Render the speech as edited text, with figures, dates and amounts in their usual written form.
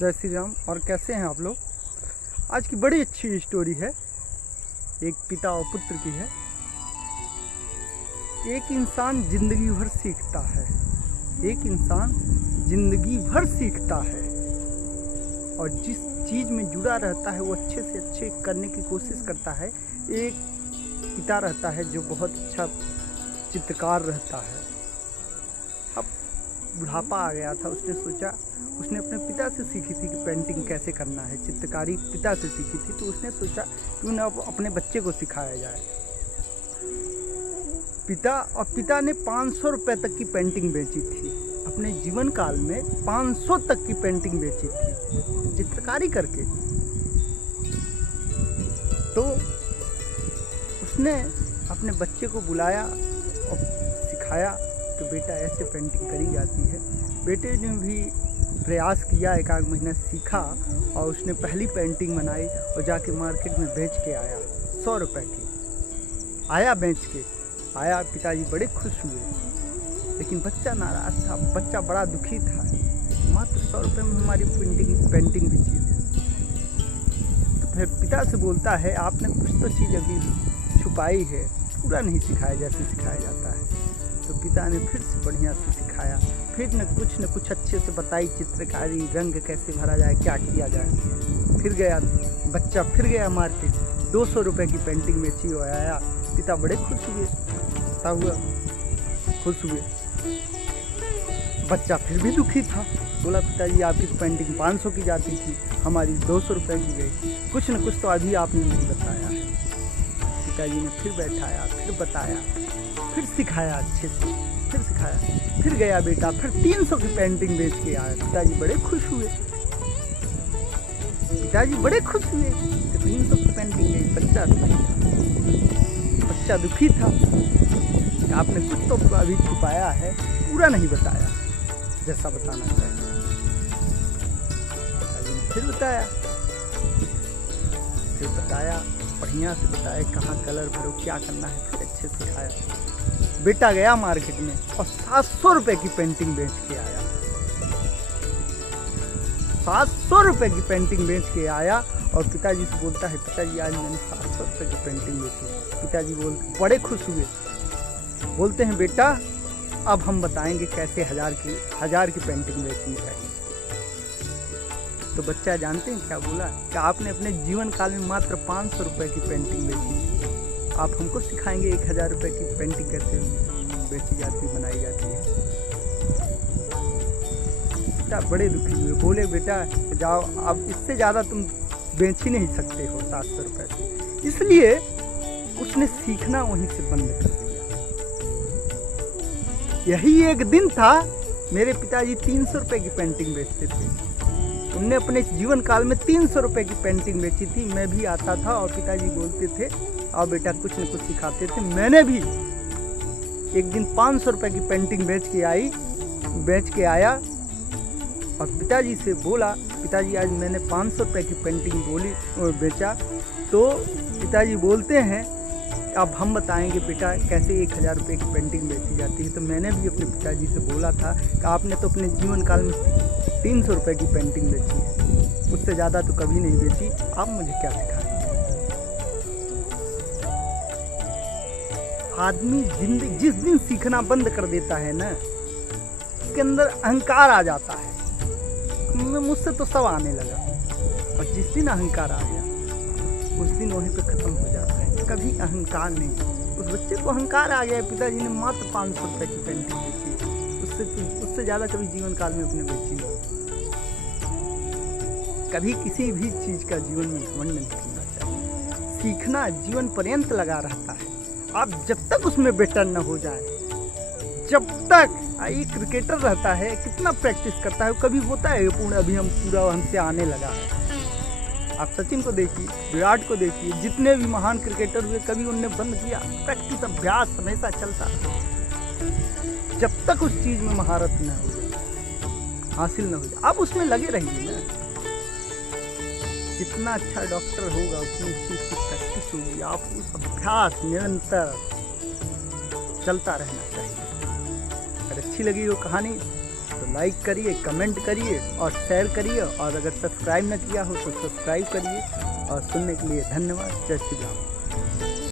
जय श्री राम। और कैसे हैं आप लोग? आज की बड़ी अच्छी स्टोरी है, एक पिता और पुत्र की है। एक इंसान जिंदगी भर सीखता है, एक इंसान जिंदगी भर सीखता है और जिस चीज़ में जुड़ा रहता है वो अच्छे से अच्छे करने की कोशिश करता है। एक पिता रहता है जो बहुत अच्छा चित्रकार रहता है। अब बुढ़ापा आ गया था, उसने सोचा, उसने अपने पिता से सीखी थी कि पेंटिंग कैसे करना है, चित्रकारी पिता से सीखी थी, तो उसने सोचा क्यों ना अपने बच्चे को सिखाया जाए। पिता ने 500 रुपये तक की पेंटिंग बेची थी। अपने जीवन काल में 500 तक की पेंटिंग बेची थी चित्रकारी करके। तो उसने अपने बच्चे को बुलाया और सिखाया कि बेटा ऐसे पेंटिंग करी जाती है। बेटे ने भी प्रयास किया, एक आध महीना सीखा और उसने पहली पेंटिंग बनाई और जाके मार्केट में बेच के आया। 100 रुपये की आया, बेच के आया। पिताजी बड़े खुश हुए, लेकिन बच्चा नाराज था, बच्चा बड़ा दुखी था। मात्र 100 रुपये में हमारी पेंटिंग बिची। तो फिर पिता से बोलता है, आपने कुछ तो चीज़ अभी छुपाई है, पूरा नहीं सिखाया जैसे सिखाया जाता है। तो पिता ने फिर से बढ़िया से सिखाया, फिर न कुछ अच्छे से बताई, चित्रकारी, रंग कैसे भरा जाए, क्या किया जाए। फिर गया बच्चा, फिर गया मार्केट, 200 रुपये की पेंटिंग बेची और आया। पिता बड़े खुश हुए, खुश हुए। बच्चा फिर भी दुखी था, बोला पिताजी आपकी तो पेंटिंग 500 की जाती थी, हमारी 200 रुपये की गई, कुछ न कुछ तो अभी आपने नहीं बताया है। पिताजी ने फिर बैठाया, फिर बताया, फिर सिखाया अच्छे से, फिर सिखाया। फिर गया बेटा, फिर 300 की पेंटिंग बेच के आया। पिताजी बड़े खुश हुए, पिताजी बड़े खुश हुए कि 300 की पेंटिंग गई। बच्चा दुखी था कि आपने कुछ तो अभी छुपाया है, पूरा नहीं बताया जैसा बताना चाहिए। पिताजी ने फिर बताया, बढ़िया से बताया, कहाँ कलर भरो, क्या करना है, फिर अच्छे से सिखाया। बेटा गया मार्केट में और 700 रुपये की पेंटिंग बेच के आया। 700 रुपये की पेंटिंग बेच के आया और पिताजी से बोलता है, पिताजी आज मैंने 700 रुपये की पेंटिंग बेची। पिताजी बड़े खुश हुए, बोलते हैं बेटा अब हम बताएंगे कैसे 1000 की पेंटिंग बेचनी चाहिए। तो बच्चा जानते हैं क्या बोला कि आपने अपने जीवन काल में मात्र 500 रुपये की पेंटिंग बेची, आप हमको सिखाएंगे 1000 रुपये की पेंटिंग कैसे बेची जाती, बनाई जाती है। बेटा बड़े दुखी हुए, बोले बेटा जाओ, अब इससे ज़्यादा तुम बेच ही नहीं सकते हो 700 रुपये से। इसलिए उसने सीखना वहीं से बंद कर दिया। यही एक दिन था, मेरे पिताजी 300 रुपये की पेंटिंग बेचते थे। उनने अपने जीवन काल में 300 रुपये की पेंटिंग बेची थी। मैं भी आता था और पिताजी बोलते थे आओ बेटा, कुछ न कुछ सिखाते थे। मैंने भी एक दिन 500 रुपये की पेंटिंग बेच के आया और पिताजी से बोला, पिताजी आज मैंने 500 रुपये की पेंटिंग बेचा। तो पिताजी बोलते हैं अब हम बताएंगे बेटा कैसे 1000 रुपये की पेंटिंग बेची जाती है। तो मैंने भी अपने पिताजी से बोला था कि आपने तो अपने जीवन काल में 300 रुपये की पेंटिंग बेची है, उससे ज़्यादा तो कभी नहीं बेची, आप मुझे क्या सिखाएंगे। आदमी जिस दिन सीखना बंद कर देता है ना, उसके अंदर अहंकार आ जाता है। मुझसे तो सब आने लगा, और जिस दिन अहंकार आ गया उस दिन वहीं पे खत्म हो जाता है। कभी अहंकार नहीं। उस बच्चे को अहंकार आ गया, पिताजी ने मात्र 500 रुपये की पेंटिंग बेची, उससे ज़्यादा कभी जीवन काल में अपने बेची नहीं। कभी किसी भी चीज़ का जीवन में घमंड नहीं करना चाहिए। सीखना जीवन पर्यंत लगा रहता है। आप जब तक उसमें बेटर न हो जाए, जब तक एक क्रिकेटर रहता है, कितना प्रैक्टिस करता है, कभी होता है पूरा हमसे आने लगा है। आप सचिन को देखिए, विराट को देखिए, जितने भी महान क्रिकेटर हुए, कभी उनने बंद किया? प्रैक्टिस, अभ्यास हमेशा चलता है। जब तक उस चीज में महारत न हो जाए, हासिल न हो जाए, आप उसमें लगे रहिए ना। जितना अच्छा डॉक्टर होगा उतनी अच्छी उसकी प्रैक्टिस होगी। आप उस अभ्यास निरंतर चलता रहना चाहिए। अगर अच्छी लगी वो कहानी तो लाइक करिए, कमेंट करिए और शेयर करिए, और अगर सब्सक्राइब न किया हो तो सब्सक्राइब करिए। और सुनने के लिए धन्यवाद। जय श्री राम।